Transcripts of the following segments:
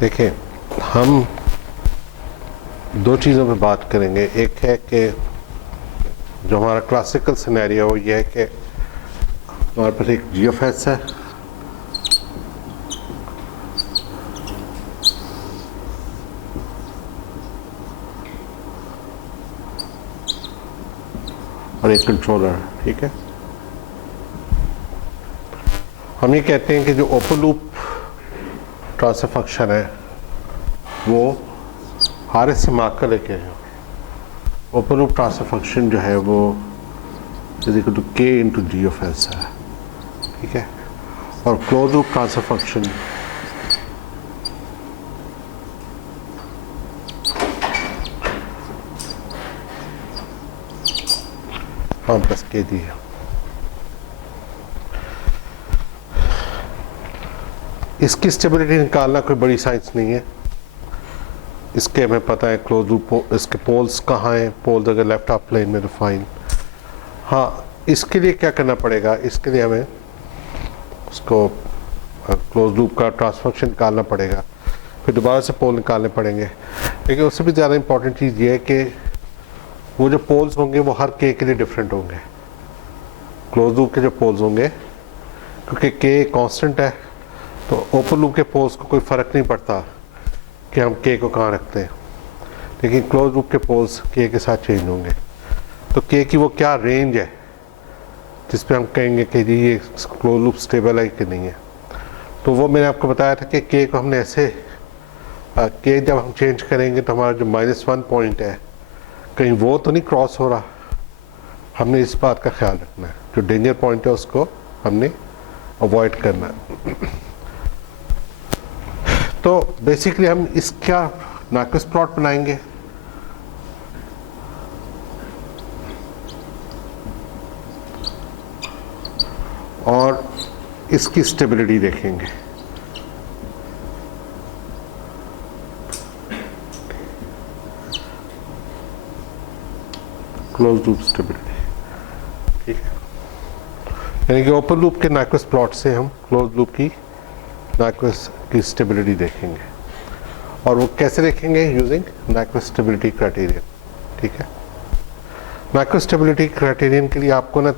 देखें, हम दो चीज़ों पे बात करेंगे। एक है कि जो हमारा क्लासिकल सिनेरियो वो ये है कि हमारे पास एक जीएफएस है और एक कंट्रोलर है, ठीक है। हम ये कहते हैं कि जो ओपन लूप ट्रांसफर फंक्शन है वो आर एस से मार्क कर लेके है। ओपन लूप ट्रांसफर फंक्शन जो है वो इज इक्वल टू के इंटू जी ऑफ एस है, ठीक है। और क्लोज लूप ट्रांसफर फंक्शन हाँ प्लस के दी है। इसकी स्टेबिलिटी निकालना कोई बड़ी साइंस नहीं है। इसके हमें पता है क्लोज लूप, इसके पोल्स कहाँ हैं, पोल्स अगर लेफ्ट हाफ प्लेन में तो फाइन। हाँ, इसके लिए क्या करना पड़ेगा, इसके लिए हमें उसको क्लोज लूप का ट्रांसफर फंक्शन निकालना पड़ेगा, फिर दोबारा से पोल निकालने पड़ेंगे। लेकिन उससे भी ज़्यादा इंपॉर्टेंट चीज़ ये है कि वो जो पोल्स होंगे वो हर के लिए डिफरेंट होंगे। क्लोज लूप के जो पोल्स होंगे, क्योंकि के कांस्टेंट है, तो ओपन लूप के पोल्स को कोई फ़र्क नहीं पड़ता कि हम के को कहाँ रखते हैं, लेकिन क्लोज लूप के पोल्स के साथ चेंज होंगे। तो के की वो क्या रेंज है जिस पे हम कहेंगे कि जी ये क्लोज लूप स्टेबल है कि नहीं है। तो वो मैंने आपको बताया था कि के को हमने ऐसे के जब हम चेंज करेंगे तो हमारा जो -1 पॉइंट है कहीं वो तो नहीं क्रॉस हो रहा। हमने इस बात का ख्याल रखना है, जो डेंजर पॉइंट है उसको हमने अवॉइड करना है। तो बेसिकली हम इसका नाक्विस्ट प्लॉट बनाएंगे और इसकी स्टेबिलिटी देखेंगे। क्लोज लूप स्टेबिलिटी, ठीक है। यानी कि ओपन लूप के नाक्विस्ट प्लॉट से हम क्लोज लूप की नाक्विस्ट की स्टेबिलिटी देखेंगे, और वो कैसे देखेंगे, यूजिंग नाक्विस्ट स्टेबिलिटी क्राइटेरियन, ठीक है। नाक्विस्ट स्टेबिलिटी क्राइटेरियन के लिए आपको ना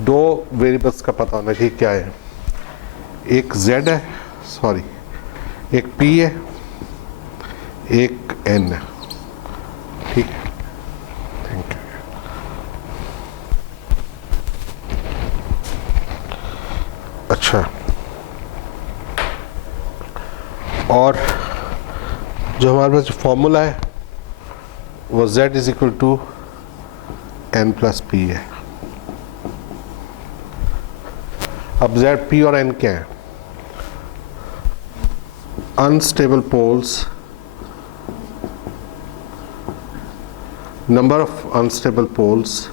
दो वेरिएबल्स का पता होना चाहिए क्या है। एक z है, सॉरी एक p है, एक n है, ठीक है। Thank you. अच्छा, और जो हमारे पास फॉर्मूला है वो z is equal to n plus p है। अब z, p और n क्या है? Unstable poles, number of unstable poles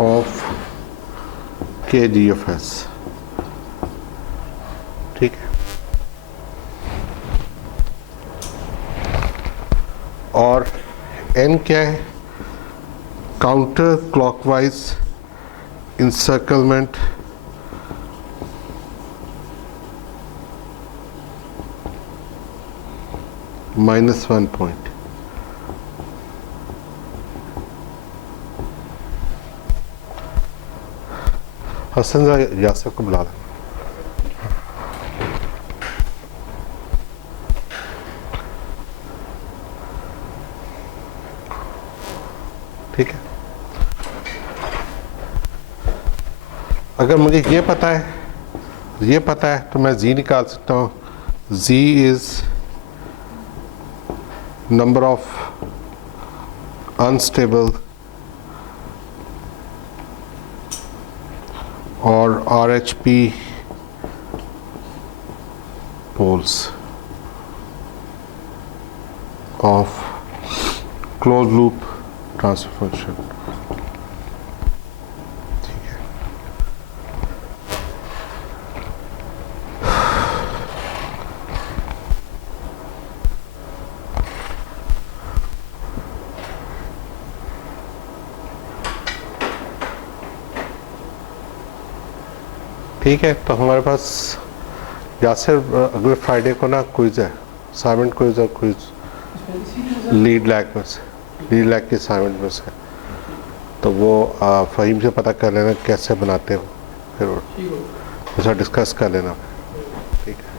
of K G of S, ठीक है। और n क्या है? Counter clockwise encirclement -1 point. Hasan Yasir को बुला लें। ठीक है, अगर मुझे ये पता है तो मैं z निकाल सकता हूँ। z is number of unstable और RHP poles of closed loop transfer function, ठीक है। ठीक है, तो हमारे पास यासिर अगले फ्राइडे को ना क्विज है, असाइनमेंट क्विज और क्विज लीड लैग में से, लीड लैग की असाइनमेंट में से, तो वो फ़हीम से पता कर लेना कैसे बनाते हो, फिर उसका डिस्कस कर लेना। ठीक है,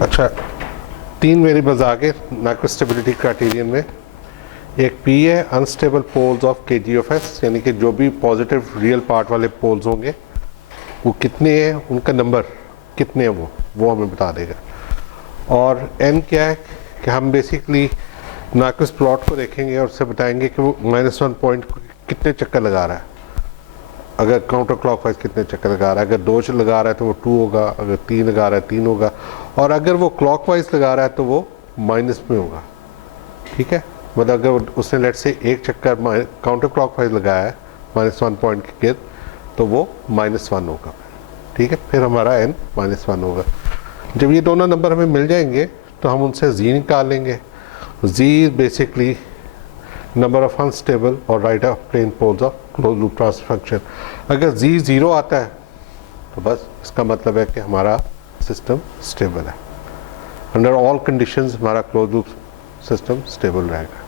अच्छा 3 वेरिएबल्स आगे मैक्रो स्टेबिलिटी क्राइटेरियन में। एक पी है unstable poles of K G of S, यानी कि जो भी पॉजिटिव रियल पार्ट वाले पोल्स होंगे वो कितने हैं, उनका नंबर कितने हैं वो हमें बता देगा। और एन क्या है कि हम बेसिकली नाइक्विस्ट प्लॉट को देखेंगे और उससे बताएंगे कि वो -1 पॉइंट कितने चक्कर लगा रहा है, अगर काउंटर क्लॉकवाइज कितने चक्कर लगा रहा है, अगर 2 लगा रहा है तो वो 2 होगा, अगर 3 लगा रहा है 3 होगा, और अगर वो क्लॉकवाइज लगा रहा है तो वो माइनस में होगा। ठीक है, मतलब अगर उसने लेट से एक चक्कर काउंटर क्लॉकवाइज लगाया है -1 पॉइंट के गिर्द तो वो -1 होगा। ठीक है, फिर हमारा n -1 होगा। जब ये दोनों नंबर हमें मिल जाएंगे तो हम उनसे z निकाल लेंगे। z is basically number of unstable और right of plane poles of close loop transfer function. अगर z 0 आता है तो बस इसका मतलब है कि हमारा सिस्टम स्टेबल है, अंडर ऑल कंडीशंस हमारा क्लोज लूप सिस्टम स्टेबल रहेगा।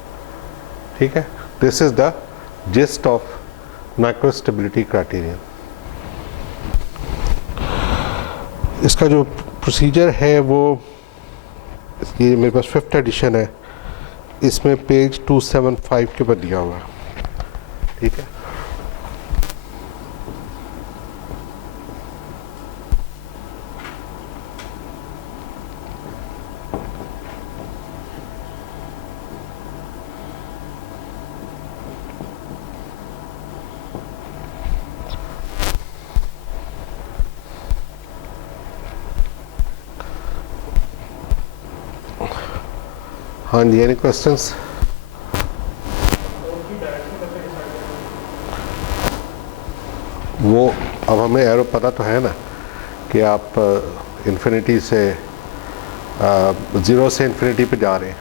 ठीक है, this is the gist of micro stability criterion. इसका जो प्रोसीजर है वो, ये मेरे पास 5th एडिशन है, इसमें पेज 275 के ऊपर दिया हुआ है। ठीक है, हाँ जी, एनी क्वेश्चंस? वो अब हमें एरो पता तो है ना कि आप इन्फिनिटी से 0 से इन्फिनिटी पे जा रहे हैं।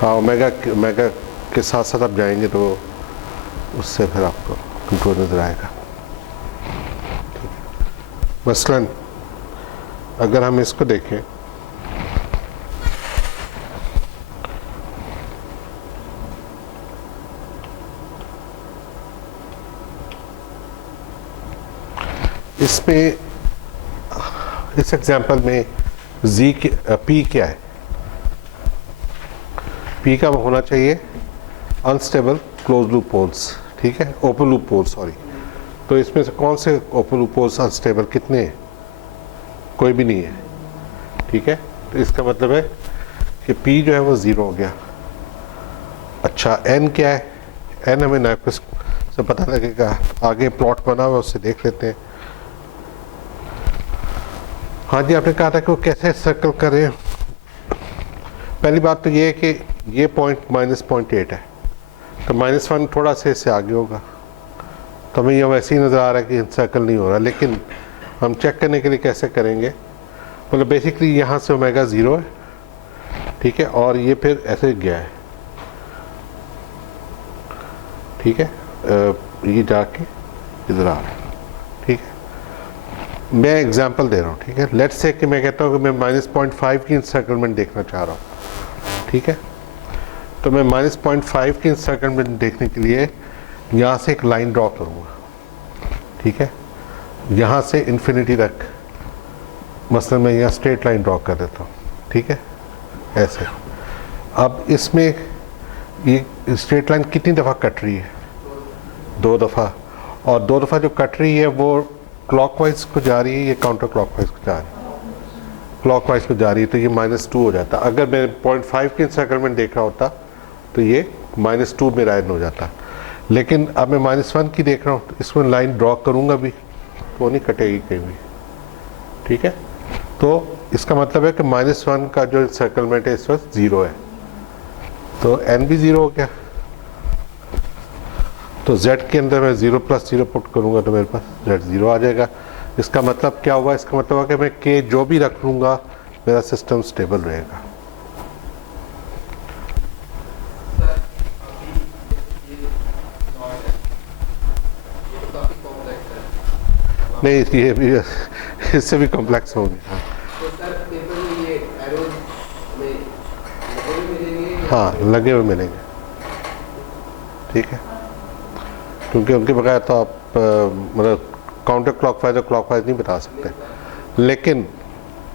हाँ, ओमेगा के साथ साथ आप जाएंगे तो उससे फिर आपको कंट्रोल नज़र आएगा। मसलन अगर हम इसको देखें, इसमें इस एग्जांपल में z p क्या है, p का होना चाहिए अनस्टेबल क्लोज लूप पोल्स। ठीक है, ओपन लूप पोल्स, सॉरी। तो इसमें से कौन से ओपन लूप पोल्स अनस्टेबल कितने हैं? कोई भी नहीं है। ठीक है, तो इसका मतलब है कि p जो है वो 0 हो गया। अच्छा, n क्या है? n हमें नाइक्विस्ट से पता लगेगा, आगे प्लॉट बना हुआ उससे देख लेते हैं। हाँ जी, आपने कहा था कि वो कैसे सर्कल करें। पहली बात तो ये है कि ये पॉइंट -0.8 है, तो -1 थोड़ा से इससे आगे होगा, तो हमें ये वैसे ही नज़र आ रहा है कि सर्कल नहीं हो रहा। लेकिन हम चेक करने के लिए कैसे करेंगे, मतलब बेसिकली यहाँ से ओमेगा 0 है, ठीक है, और ये फिर ऐसे गया है। ठीक है, ये जाके इधर आ रहा है। ठीक है, मैं एग्जांपल दे रहा हूँ। ठीक है, लेट्स से कि मैं कहता हूँ कि मैं -0.5 की इंसर्कलमेंट देखना चाह रहा हूँ। ठीक है, तो मैं -0.5 की इंसर्कलमेंट देखने के लिए यहाँ से एक लाइन ड्रॉ करूँगा। ठीक है, यहाँ से इन्फिनिटी तक, मसलन मैं यहाँ स्ट्रेट लाइन ड्रॉ कर देता हूँ। ठीक है, ऐसे। अब इसमें ये स्ट्रेट लाइन कितनी दफ़ा कट रही है? 2 दफ़ा, और 2 दफ़ा जो कट रही है वो क्लॉकवाइज को जा रही है, ये काउंटर क्लॉकवाइज को जा रही है। क्लॉकवाइज को जा रही है तो ये -2 हो जाता। अगर मैं 0.5 की इंसर्कलमेंट देख रहा होता तो ये -2 में एंड हो जाता। लेकिन अब मैं -1 की देख रहा हूँ, तो इसमें लाइन ड्रॉ करूँगा भी तो वो नहीं कटेगी कहीं भी। ठीक है, तो इसका मतलब है कि -1 का जो इंसर्कलमेंट है इस वक्त 0 है, तो n भी 0 हो गया। तो z के अंदर मैं 0 + 0 पुट करूँगा तो मेरे पास z 0 आ जाएगा। इसका मतलब क्या हुआ? इसका मतलब हुआ कि मैं k जो भी रख लूँगा मेरा सिस्टम स्टेबल रहेगा। नहीं, ये भी इससे भी कॉम्प्लेक्स होंगे। हाँ, तो सर पेपर में ये एरोज में लगे हुए मिलेंगे या हाँ लगे हुए मिलेंगे, ठीक है, क्योंकि उनके बगैर तो आप मतलब काउंटर क्लॉकवाइज और क्लॉकवाइज नहीं बता सकते। लेकिन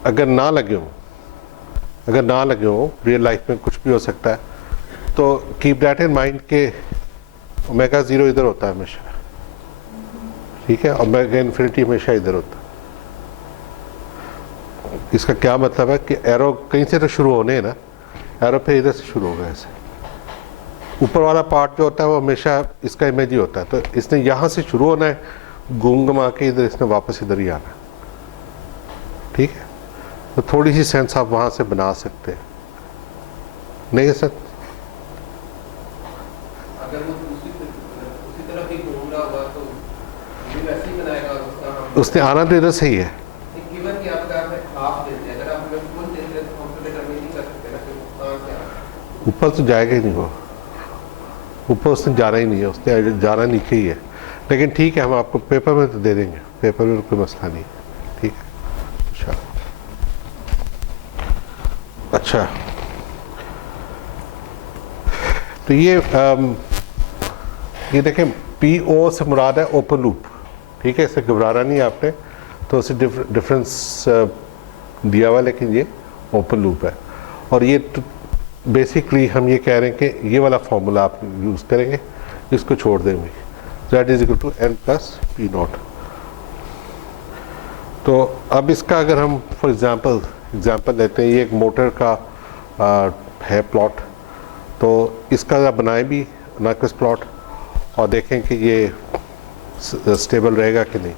अगर ना लगे हो, रियल लाइफ में कुछ भी हो सकता है, तो कीप दैट इन माइंड के ओमेगा 0 इधर होता है हमेशा, ठीक है, ओमेगा इन्फिनिटी हमेशा इधर होता है। इसका क्या मतलब है कि एरो कहीं से तो शुरू होने हैं ना, एरो फिर इधर से शुरू होगा ऐसे। ऊपर वाला पार्ट जो होता है वो हमेशा इसका इमेज ही होता है, तो इसने यहाँ से शुरू होना है, घूम घुमा के इधर इसने वापस इधर ही आना है, ठीक है। तो थोड़ी सी सेंस आप वहाँ से बना सकते हैं, नहीं है सर? अगर वो उसी तरफ ही घूम रहा होगा तो ये वैसे ही बनाएगा उसका हम उसने आना तो इधर से ही है। गिवन कि आपका हमें हाफ देते हैं, अगर आप हमें फुल देते हैं तो हम तो डिटरमाइन नहीं कर सकते ना कि वो कहाँ से आ रहा है। ऊपर तो जाएगा ही नहीं वो, ऊपर उसने जाना ही नहीं है, उसने जाना नीचे ही है। लेकिन ठीक है, हम आपको पेपर में तो दे देंगे, पेपर में कोई मसला नहीं है, ठीक है। अच्छा, तो ये देखें, PO से मुराद है ओपन लूप, ठीक है, इससे घबराना नहीं है आपने, तो उसे डिफरेंस दिया हुआ, लेकिन ये ओपन लूप है। और ये बेसिकली हम ये कह रहे हैं कि ये वाला फॉर्मूला आप यूज़ करेंगे, इसको छोड़ देंगे, Z = n + P0। तो अब इसका अगर हम फॉर एग्जांपल लेते हैं, ये एक मोटर का है प्लॉट, तो इसका बनाए भी नाक्विस्ट प्लॉट और देखें कि ये स्टेबल रहेगा कि नहीं।